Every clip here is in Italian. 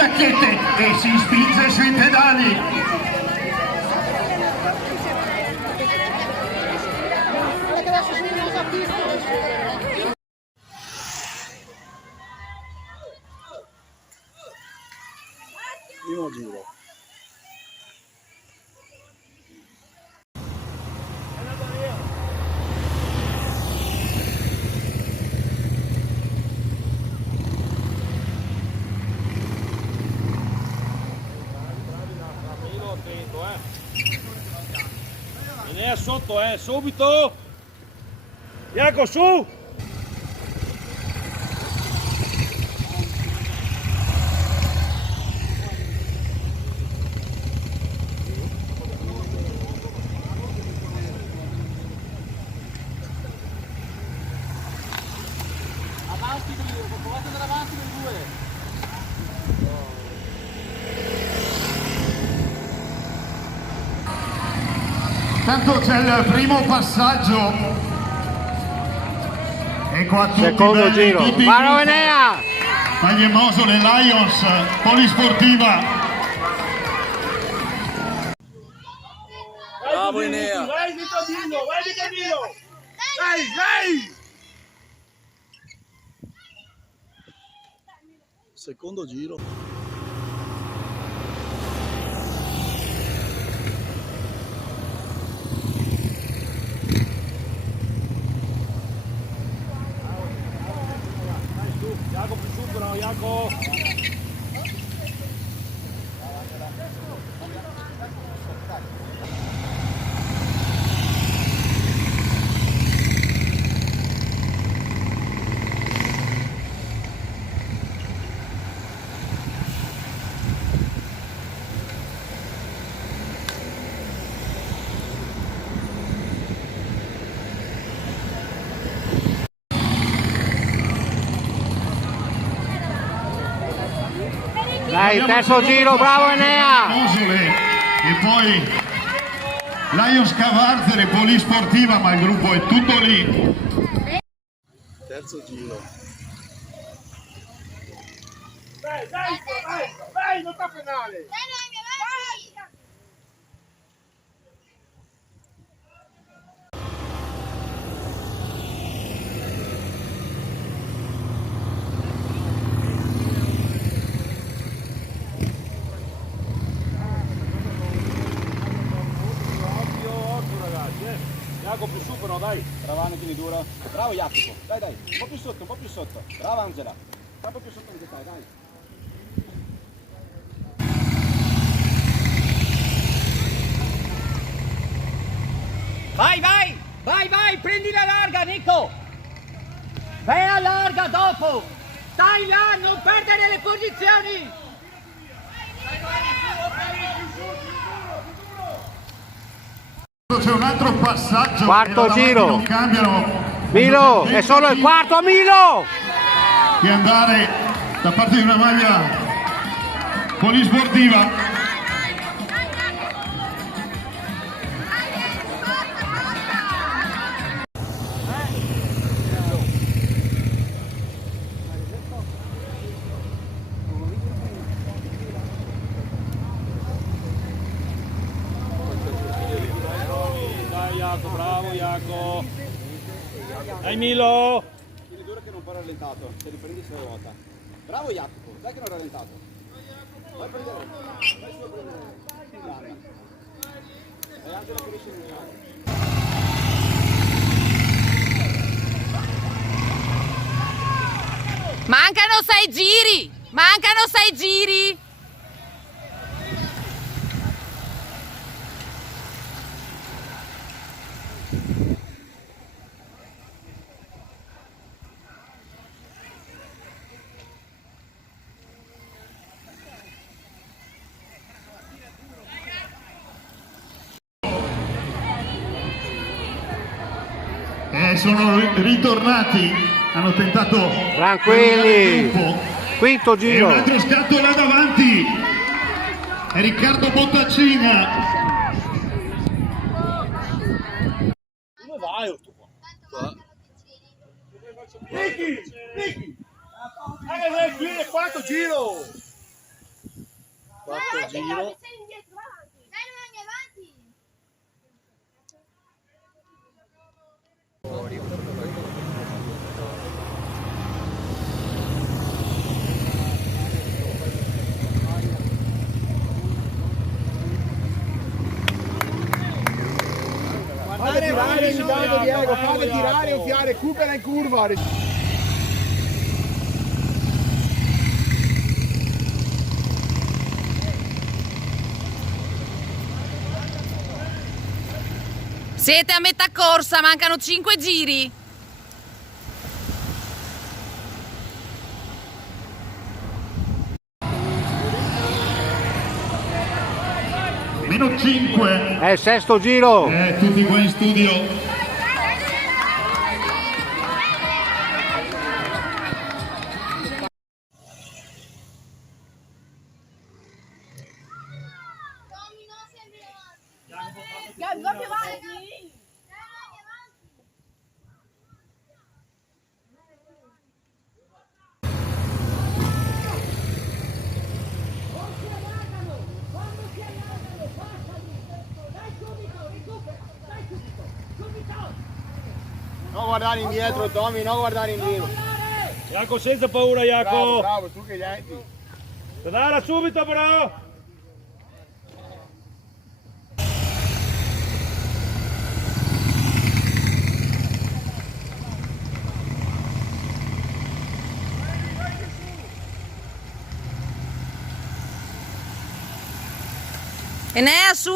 tacchette e si spinge sui pedali. Primo giro. Vieni sotto, subito! Iaco, su! Avanti, provate ad andare avanti per due. Tanto c'è il primo passaggio e qua tutti secondo belli, giro, tutti Maro Enea! Magliemosole Lions, polisportiva. Bravo Enea! Vai di cammino, vai di cammino! Vai! Secondo giro. Iaco più su però, Iaco! Dai, terzo giro, bravo Enea! Magliemosole e poi Lions Cavarzere, polisportiva, ma il gruppo è tutto lì. Terzo giro. Vai, non sta penale! Iaco più su però, dai! Brava Anna, tieni dura! Bravo Jacopo! Dai, un po' più sotto! Brava Angela! Un po' più sotto anche te, dai! Vai, prendi la larga, Nico! Vai a larga dopo! Stai là, non perdere le posizioni! C'è un altro passaggio. Quarto e da davanti giro. non cambiano. Milo, è solo il quarto, Milo! Di andare da parte di una maglia polisportiva. Bravo Iaco! Dai Milo! Tieni dura che non può rallentato, se riprendi se ruota. Bravo Jacopo, dai che non ha rallentato. Vai a prendere. Vai su a prendere. E Angela finisce in finale. Mancano 6 giri! Mancano 6 giri! Sono ritornati, hanno tentato Tranquilli! Quinto e giro! un altro scatto là davanti è Riccardo Bottacina. Dove vai tu qua? Nicky! Qui è il quarto giro! quarto giro. Fate tirare intanto Diego, fate tirare e infiare, recupera in curva. Siete a metà corsa, mancano 5 giri. Meno 5. È il sesto giro. Tutti qua in studio. Non guardare indietro Tommy, non guardare indietro. Jaco, senza paura, Jaco. Bravo, bravo, tu che gli entri. Pedala subito però. Enea su.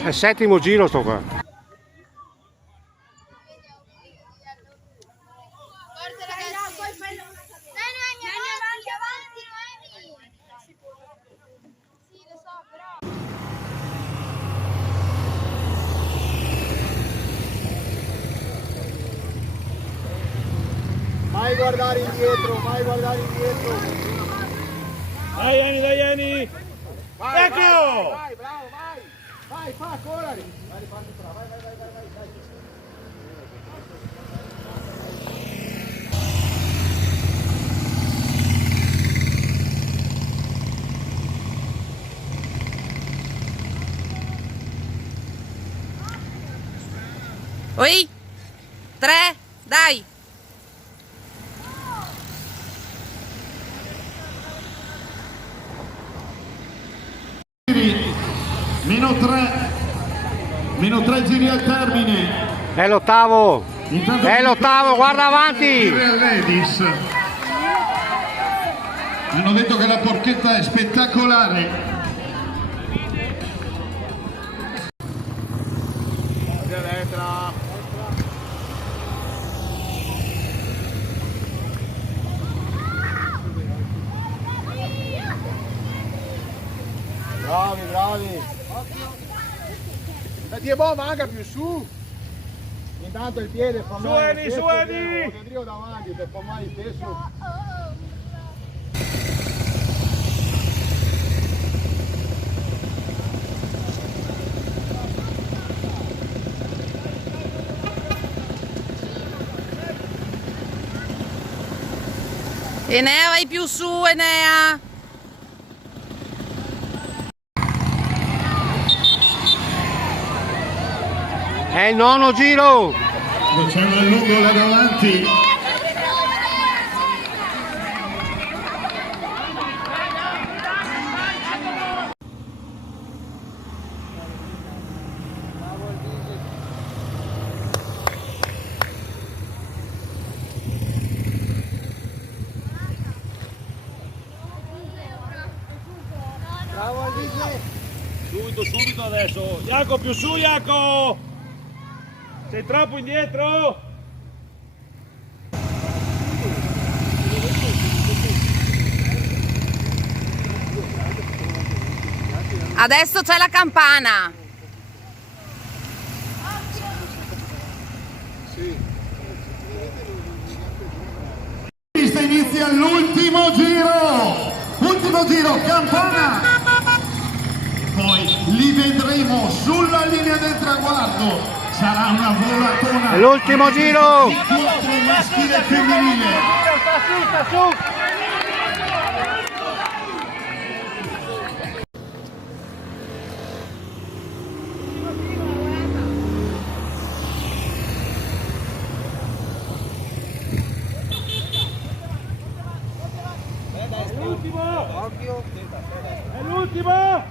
È il settimo giro sto qua. Forza ragazzi, Noemi, avanti, Noemi. Sì, lo so, però. Mai guardare indietro, mai guardare indietro. Dai Eni. Vai, Ecco! vai, bravo, vai. Vai, fa, corri. Vai, riparti fra, vai. Oi, 3, dai. Meno 3 giri al termine. È l'ottavo. Intanto È l'ottavo, guarda avanti. Real Ladies. Hanno detto che la porchetta è spettacolare. A destra. Bravi. Metti buono, manca più su. Intanto il piede fa male. Su Eni. Rodrigo davanti, per fa male stesso. Enea, vai più su, Enea. È il nono giro. C'è un allungo là davanti. Subito adesso. Jaco, più su, Jaco. Sei troppo indietro. Adesso c'è la campana. Inizia l'ultimo giro. Ultimo giro, campana. Poi li vedremo sulla linea del traguardo. sarà una volatona. È l'ultimo giro. Incontro maschile e femminile. Sta su. È l'ultimo!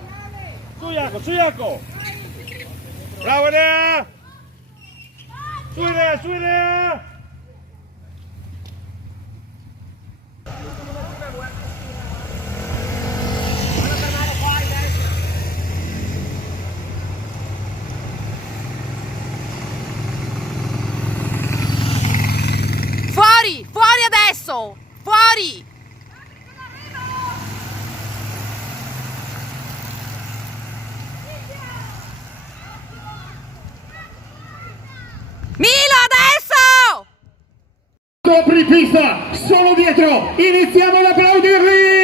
Su Jaco! Bravo Enea! Su Enea! Fuori adesso! Fuori! Milo, adesso! Apripista, solo dietro, iniziamo ad applaudirli!